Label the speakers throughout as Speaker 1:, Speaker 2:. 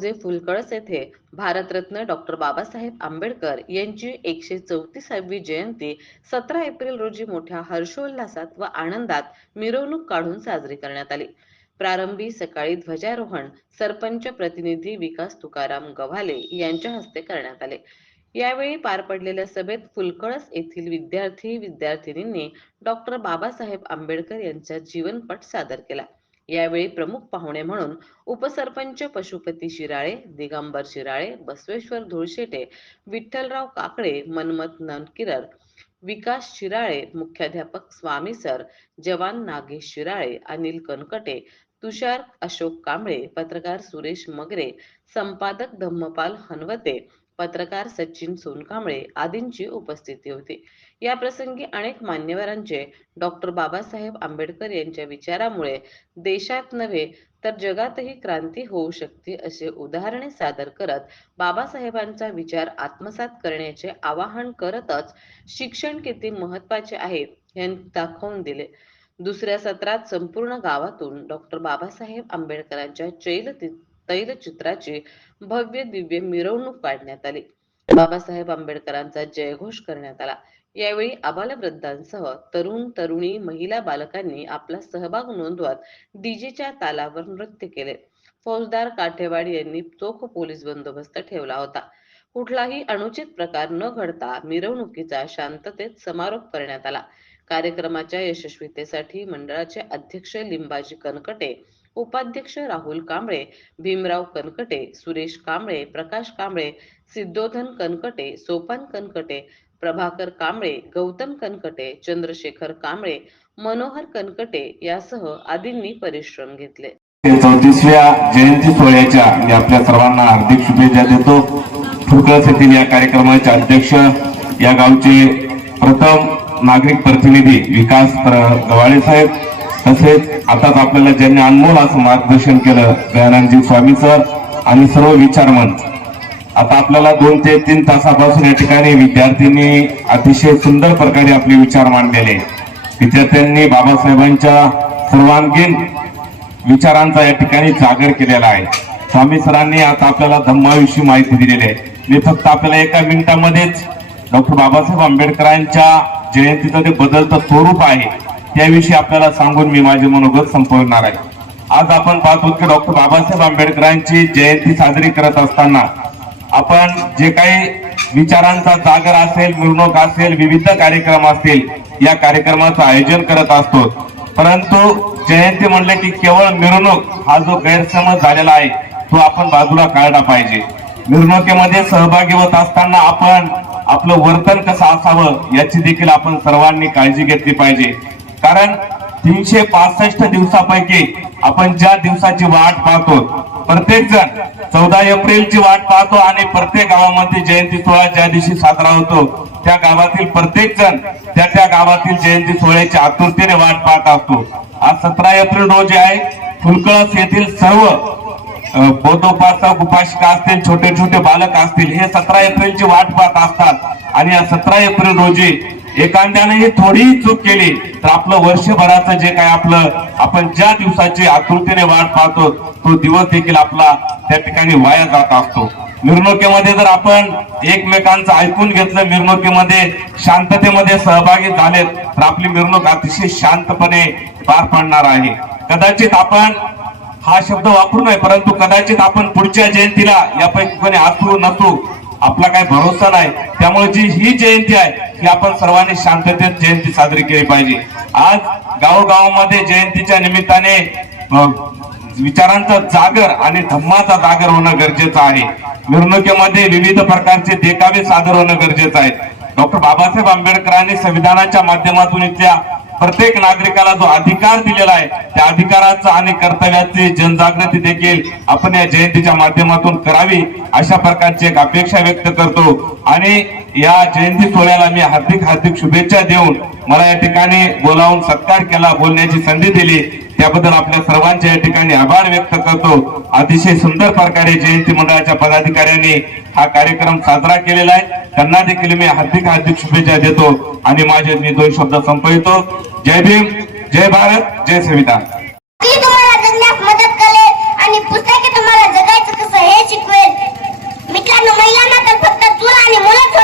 Speaker 1: मौजे फुलकळस येथे भारतरत्न डॉक्टर बाबासाहेब आंबेडकर यांची एकशे चौतीसावी जयंती सतरा एप्रिल रोजी मोठ्या हर्षोल्लासात व आनंदात मिरवणूक काढून साजरी करण्यात आली. प्रारंभी सकाळी ध्वजारोहण सरपंच प्रतिनिधी विकास तुकाराम गव्हाले यांच्या हस्ते करण्यात आले. यावेळी पार पडलेल्या सभेत फुलकळस येथील विद्यार्थी विद्यार्थिनींनी डॉक्टर बाबासाहेब आंबेडकर यांचा जीवनपट सादर केला. यावेळी प्रमुख पाहुणे म्हणून उपसरपंच पशुपती शिराळे दिगंबर शिराळे बसवेश्वर धुळशेटे विठ्ठलराव काकडे मनमत ननकिरर विकास शिराळे मुख्याध्यापक स्वामी सर जवान नागेश शिराळे अनिल कनकटे तुषार अशोक कांबळे पत्रकार सुरेश मगरे संपादक धम्मपाल हनवते पत्रकार सचिन सोनकांबळे आदींची उपस्थिती होती. या प्रसंगी अनेक मान्यवरांचे डॉक्टर बाबासाहेब आंबेडकर यांच्या विचारामुळे देशात नव्हे तर जगातही क्रांती होऊ शकते असे उदाहरणे सादर करत बाबासाहेबांचा विचार आत्मसात करण्याचे आवाहन करतच शिक्षण किती महत्त्वाचे आहे हे दाखवून दिले. दुसऱ्या सत्रात संपूर्ण गावातून डॉक्टर बाबासाहेब आंबेडकरांच्या चैल तैलचित्राची भव्य दिव्य मिरवणूक काढण्यात आली. बाबासाहेब आंबेडकरांचा जयघोष करण्यात आला. यावेळी आबालवृद्धांसह तरुण तरुणी महिला बालकांनी आपला सहभाग नोंदवत डीजेच्या तालावर नृत्य केले. फौजदार काठेवाड यांनी चोख पोलीस बंदोबस्त ठेवला होता. कुठलाही अनुचित प्रकार न घडता मिरवणुकीचा शांततेत समारोप करण्यात आला. कार्यक्रमाच्या यशस्वीतेसाठी मंडळाचे अध्यक्ष लिंबाजी कनकटे उपाध्यक्ष राहुल कांबळे भीमराव कनकटे सुरेश कांबळे प्रकाश कांबळे सिद्धोधन कनकटे सोपान कनकटे प्रभाकर कांबळे गौतम कनकटे चंद्रशेखर कांबळे मनोहर कनकटे यासह आदींनी परिश्रम घेतले.
Speaker 2: चौतीसव्या जयंती सोहळ्याच्या मी आपल्या सर्वांना हार्दिक शुभेच्छा देतो. फुलकळस येथील या कार्यक्रमाचे अध्यक्ष या गावचे प्रथम नागरिक प्रतिनिधी विकास गवाळे साहेब तसेच आताच आपल्याला ज्यांनी अनमोल असं मार्गदर्शन केलं दयानंदजी स्वामी सर आणि सर्व विचारमंच आता आपल्याला दोन ते तीन तासापासून या ठिकाणी विद्यार्थ्यांनी अतिशय सुंदर प्रकारे आपले विचार मांडलेले. विद्यार्थ्यांनी बाबासाहेबांच्या सर्वांगीण विचारांचा या ठिकाणी जागर केलेला आहे. स्वामी सरांनी आता आपल्याला धम्माविषयी माहिती दिलेली आहे. मी फक्त आपल्याला एका मिनिटामध्येच डॉक्टर बाबासाहेब आंबेडकरांच्या जयंतीचं ते बदलतं स्वरूप आहे त्याविषयी आपल्याला सांगून मी माझे मनोगत संपवणार आहे. आज आपण पाहतो की डॉक्टर बाबासाहेब आंबेडकरांची जयंती साजरी करत असताना आपण जे काही विचारांचा जागर असेल मिरवणूक असेल विविध कार्यक्रम असतील या कार्यक्रमाचं आयोजन करत असतो. परंतु जयंती म्हणले की केवळ मिरवणूक हा जो गैरसमज झालेला आहे तो आपण बाजूला काढला पाहिजे. मिरवणुकीमध्ये सहभागी होत असताना आपण आपलं वर्तन कसं असावं याची देखील आपण सर्वांनी काळजी घेतली पाहिजे. कारण तीनशे पासष्ट दिवसापैकी आपण ज्या दिवसाची वाट पाहतो प्रत्येक जण चौदा एप्रिलची वाट पाहतो आणि प्रत्येक गावामध्ये जयंती सोहळा ज्या दिवशी साजरा होतो त्या गावातील प्रत्येक जण त्या त्या गावातील जयंती सोहळ्याची आतुरतेने वाट पाहत असतो. आज सतरा एप्रिल रोजी आहे फुलकळस येथील सर्व अ, बौद्धोपासक उपासिका असतील छोटे छोटे बालक असतील हे सतरा एप्रिलची वाट पाहत असतात. आणि या सतरा एप्रिल रोजी एखाद्याने थोडी थोडीही चूक केली तर आपलं वर्षभराचं जे काय आपलं आपण ज्या दिवसाची आकृतीने वाट पाहतो तो दिवस देखील आपला त्या ठिकाणी वाया जात असतो. मिरवणुकीमध्ये जर आपण एकमेकांचं ऐकून घेतलं मिरवणुकीमध्ये शांततेमध्ये सहभागी झालेत तर आपली मिरवणूक अतिशय शांतपणे पार पडणार आहे. कदाचित आपण हा शब्द वापरू नये परंतु कदाचित आपण पुढच्या जयंतीला यापैकी कोणी असू नसू आपला काही भरोसा नाही. त्यामुळे जी ही जयंती आहे ही आपण सर्वांनी शांततेत जयंती साजरी केली पाहिजे. आज गावोगावामध्ये जयंतीच्या निमित्ताने विचारांचा जागर आणि धम्माचा जागर होणं गरजेचं आहे. मिरवणुकीमध्ये विविध प्रकारचे देखावे सादर होणं गरजेचं आहे. डॉक्टर बाबासाहेब आंबेडकरांनी संविधानाच्या माध्यमातून इथल्या प्रत्येक नागरिकाला जो अधिकार दिलेला आहे त्या अधिकाराचा आणि कर्तव्याची जनजागृती देखील आपण या जयंतीच्या माध्यमातून करावी अशा प्रकारची एक अपेक्षा व्यक्त करतो. आणि या जयंती सोहळ्याला मी हार्दिक हार्दिक शुभेच्छा देऊन मला या ठिकाणी बोलावून सत्कार केला बोलण्याची संधी दिली. त्याबद्दल आपल्या सर्वांचे या ठिकाणी आभार व्यक्त करतो. अतिशय सुंदर प्रकारे जयंती मंडळाच्या पदाधिकाऱ्यांनी हा कार्यक्रम साजरा केलेला आहे. त्यांना देखील मी हार्दिक हार्दिक शुभेच्छा देतो आणि माझे मी दोन शब्द संपवितो. जय भीम जय भारत जय
Speaker 3: सविता मित्रांनो महिलांना तर फक्त चूल आणि मुलंच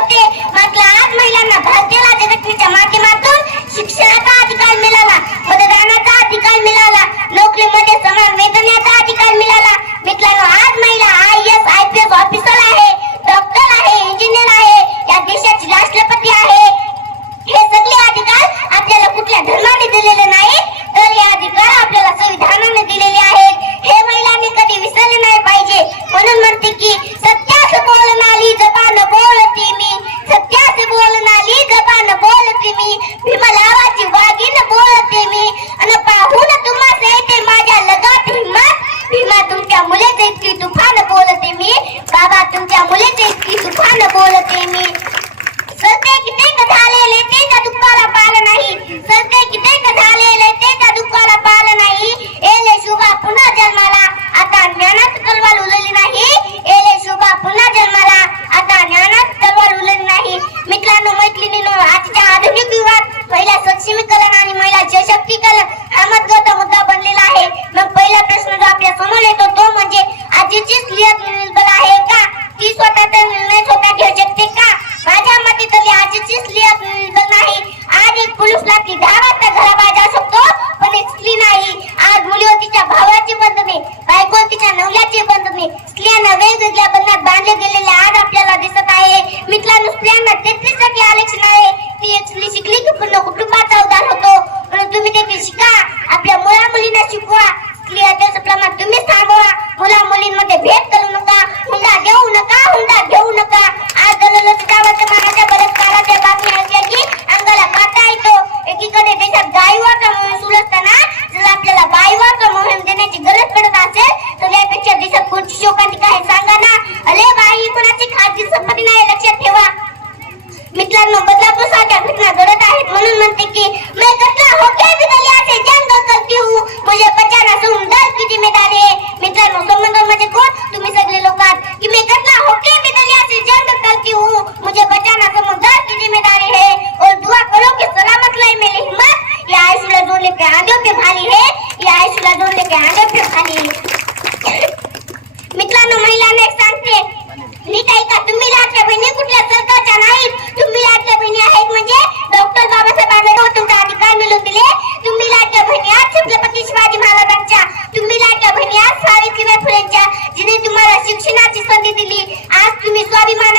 Speaker 3: सशक्तीकरण हा महत्त्वाचा मुद्दा बनलेला आहे. मग पहिला प्रश्न जो आपल्यासमोर येतो तो म्हणजे आजीचीच स्त्रियत निर्बल आहे का? ती स्वतःचा निर्णय स्वतः घेऊ शकते का? माझ्या मते तरी आजीची असेल तुझ्यापेक्षा दिसत कोणची चौकांची काय सांगा ना. अरे बाई कोणाची खाजगी संपत्ती नाही लक्षात ठेवा. मित्रांनो बदलापूर सारख्या घटना घडत आहेत म्हणून म्हणते की मी कसला हो गया असे जंग करती हूँ मुझे बचाना सुंदर Miss Lovey, money.